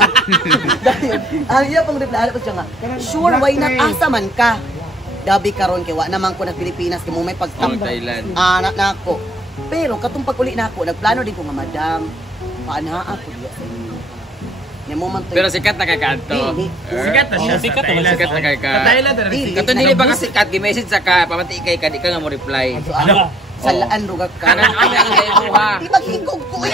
man. Dahil, ang iya pang reply, alam ko siya nga, sure, why not? Asa man ka? Gabi karon kay wa naman ko na Pilipinas kay mo may pagtambal. Thailand. Anak na ako. Pero katong pag-uli na ako, nagplano din ko nga madam, paanaa ako diya sa inyo. Nya mo man Pero sikat na kay kanto. Sikat na siya. Sikat na kay ka. Sa Thailand na rin. Kato dili ba ka sikat gi-message sa ka pamanti kay ka di ka nga mo reply. So, ano? Salaan rugag ka. Kanan ami ang sa imo ha. Di maghingog ko eh.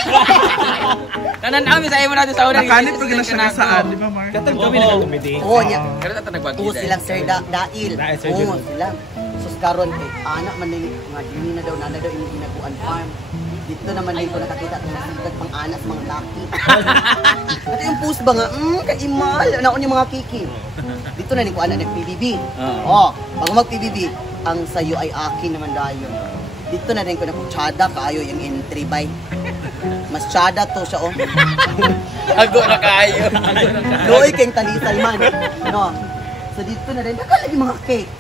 Kanan ami sa imo natin sa una. Nakanit pag nasa saan, di ba, Mark? Katong kami nag-comedy. Oo, nya. Pero ta nagbagi. Oo silang sir Dail. Sir Oo Jun. sila. Sus karon kay anak man nili nga dili na daw imong ginabuan farm. Dito naman din ko nakakita ng sigat pang anas mga laki. At yung post ba nga, kaimal, naon yung mga kiki. Dito na din ko anak nag-PBB. Bago mag-PBB, ang sayo ay akin naman dayon. Dito na rin ko na kutsada kaayo yung entry by. Mas tsada to siya Ago na kaayo. Doy keng talisay man. No. So dito na rin, nakalagi mga cakes.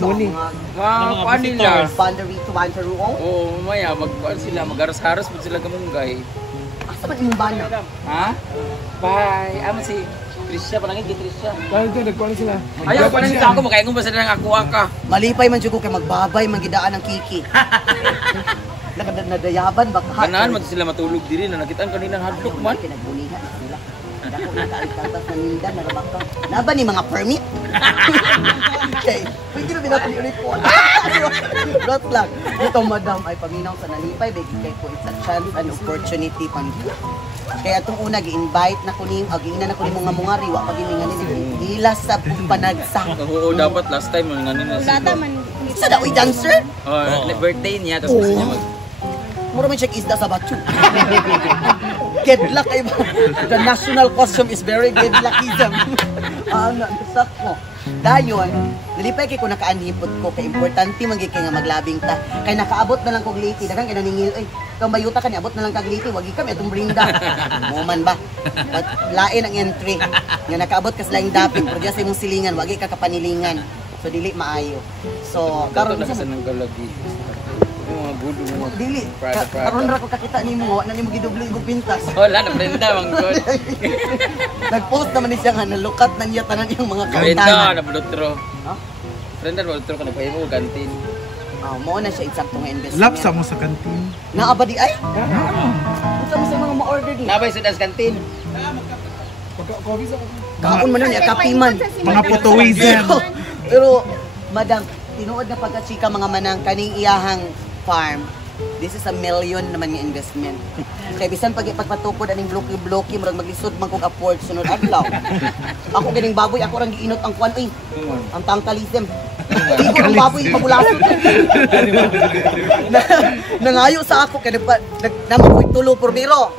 Morning. Kuan nila. Boundary to boundary. Oo, maya magkuan sila, magaras-haras pud sila gamunggay. Asa man imong bana? Ha? Bye. Amo si Trisha pa langit Trisha. Dahil ito, nagkuhan sila. Ayaw pa nang ako makaingon ba sila nang ako ka. Malipay man jud ko kay magbabay man gidaan ng kiki. Nadayaban baka. Ganahan man sila matulog diri na nakitaan kaninang hadlok man. Pinagbunihan sila. Dako na kaalitantas na ninda na rabaka. Naba ni mga permit. Okay. Pwede na binapili ulit po. Rot lang. Ito madam ay paminaw sa nalipay. Kaya po it's a chance and opportunity pang kaya itong una gi-invite na kuning ag-ina na kuning mga riwa pag iningan ni ila sa panagsak. Oo, dapat last time man nganin na Lata sila. man. Sa daoy dancer? Oh, birthday niya tapos gusto niya mag Mura man siya isda sa batyo. Gedlak ay ba? The national costume is very gedlakism. Nasak mo. Dayon, nalipay kay ko nakaanhipot ko kay importante man gyud kay nga maglabing ta. Kay nakaabot na lang kog liti, daghang kay naningil ay kang bayuta ka niabot na lang kag liti, wagi kami atong brinda. Mo man ba? At lain ang entry. Nga nakaabot ka sa laing dapit, pero sa imong silingan, wagi ka kapanilingan. So dili maayo. So karon karon na sa nang galagi. Yung mga gulo mo. dili karon ra ko kakita nimo, wa na nimo gidubli og pintas. Wala na prenda mang god. Nag-post naman ni siya nga nalukat na niya tanan yung mga Prenda kautanan. na bulutro. Ha? Prenda na bulutro ka nagpahimo og kantin. Mo na siya eksakto nga investment. Lapsa mo sa kantin. Naaba di ay? Unsa mo sa mga ma-order di? Nabay sa das kantin. Kaon man niya kapiman. Mga putuwisan. Pero madam, tinuod na pagka-chika mga manang kaning iyahang farm. This is $1 million naman nga investment. Kaya bisan pagpatukod aning bloki-bloki murag maglisod man kog afford sunod adlaw. Ako ganing baboy ako rang giinot ang kwan oy. Ang tangkalism. Igo ang baboy pabulasot. Nangayo sa ako kay namakoy tulo pormiro.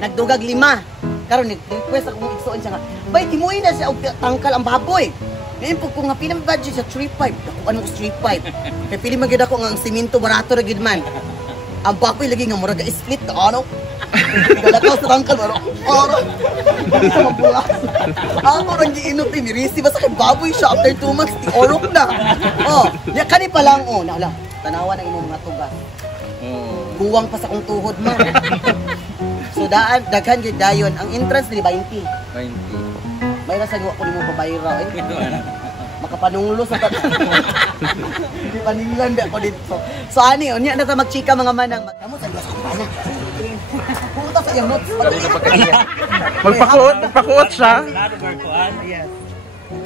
Nagdugag 5. Karon nag-request ako igsuon siya nga. Bay timuy na siya og tangkal ang baboy. Ngayon po kung nga pinang-budget sa 3.5, ako anong 3.5? Kaya pili magyud ako nga ang simento barato ra gyud man. Ang baboy lagi nga murag split ano? Galakaw sa tangkal baro. Sa mabulas. Ako rang giinot ni Mirisi basta kay baboy siya after 2 months ti orok na. Ya kani pa lang nala. Tanawa na imong mga tugas. Buwang pa sa kong tuhod man. So daghan gyud dayon ang entrance ni 20. 20. May rasa ko nimo pabayra eh. Makapanunglo sa Hindi panilan di ako dito. So ani unya na ta magchika mga manang. Amo sa Dios ko na. Puta sa iyang notes. Magpakuot siya. Yes.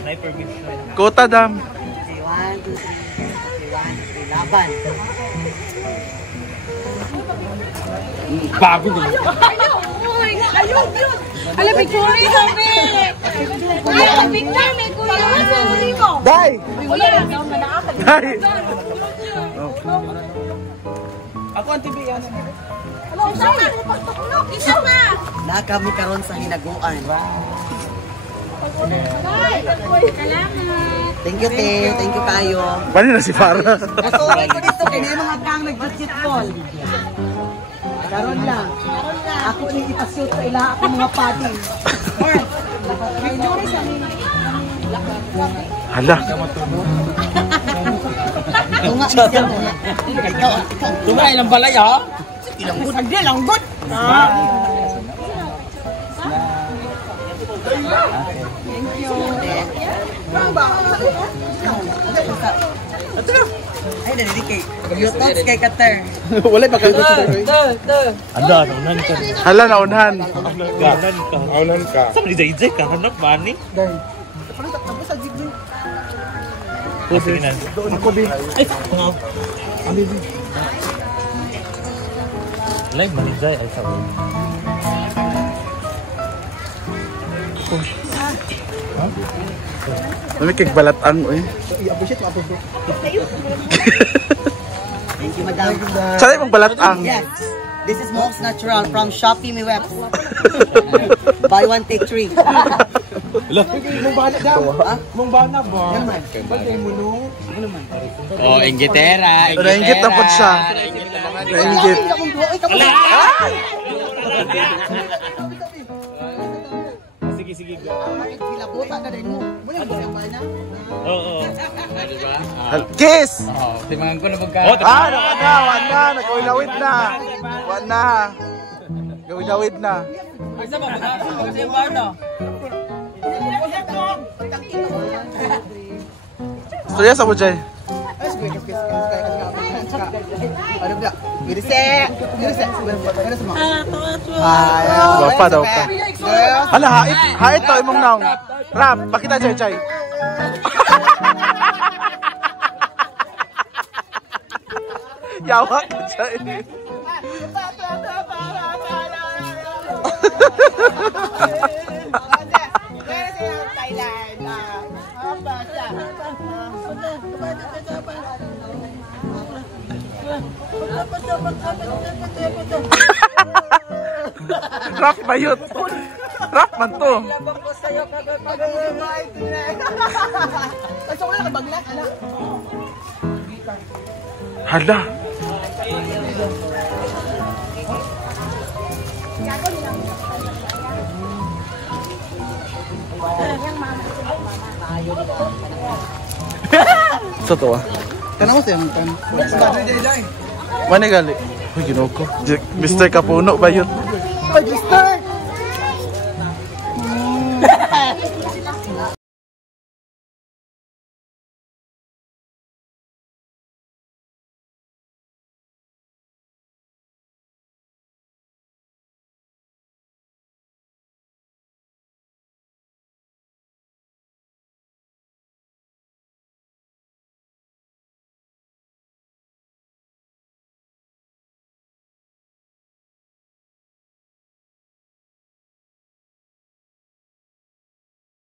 May permission. Kota dam. 1, 2, 3, laban. Bago din. Ayaw yun! Alam, picture kami! Kuya, picture may kuya! Day! Kuya, Day! Ako ang TV yan. Hello, isa ka! Isa ka! Na kami karon sa hinaguan. Salamat! Thank you, te. Thank you kayo. Paano na si Farah? Kasuray ko dito kay may mga kang nag-budget call. Karon lang. Ako ni ipashoot sa ila ako mga pati. Picture sa ni. Hala. Tunga siya mo. Ikaw. Tunga ilang balay ha? Ilang good. Hindi lang good. Ay, narinig kay Yotots kay Kater. Wala ba kayo sa Anda, unan ka. Hala na unhan. Ganan ka. Aunan ka. Sa ni Jay ka hanap mani. Tapos sa jig din. Sige na. Ako bi. Ay, ngaw. Live man Jay ay sa. Dami kay balatang eh. I-appreciate mo ato. Thank you, madam. Saan mong balatang? Yes. This is most natural from Shopee Mi Webs. Buy one, take three. Mong bana daw. Mong bana ba? Ano man? Bagay mo no. Oh, ingitera. Nainggit na po siya. Nainggit. Sige, sige. Hilabutan na din mo. Muna mo siyang bahay na. Oo. Kiss! Oh, timangan ko na pagka. Ah, wan na. Nagawid na. Wan na. Gawid na. Storya sa mo, Jay. Ano ba? Girise! Girise! Wapa daw ka. Hala, hait. Hait to imong naong. Rap, pakita, Jay, Jay. Yawa ka, Jay. Rap bayot. Rap man to. Hala. Sa to ah. Kana mo siya man kan. Mane gali. Uy, ginoko. Mr. Kapuno bayot. Ay, Mr.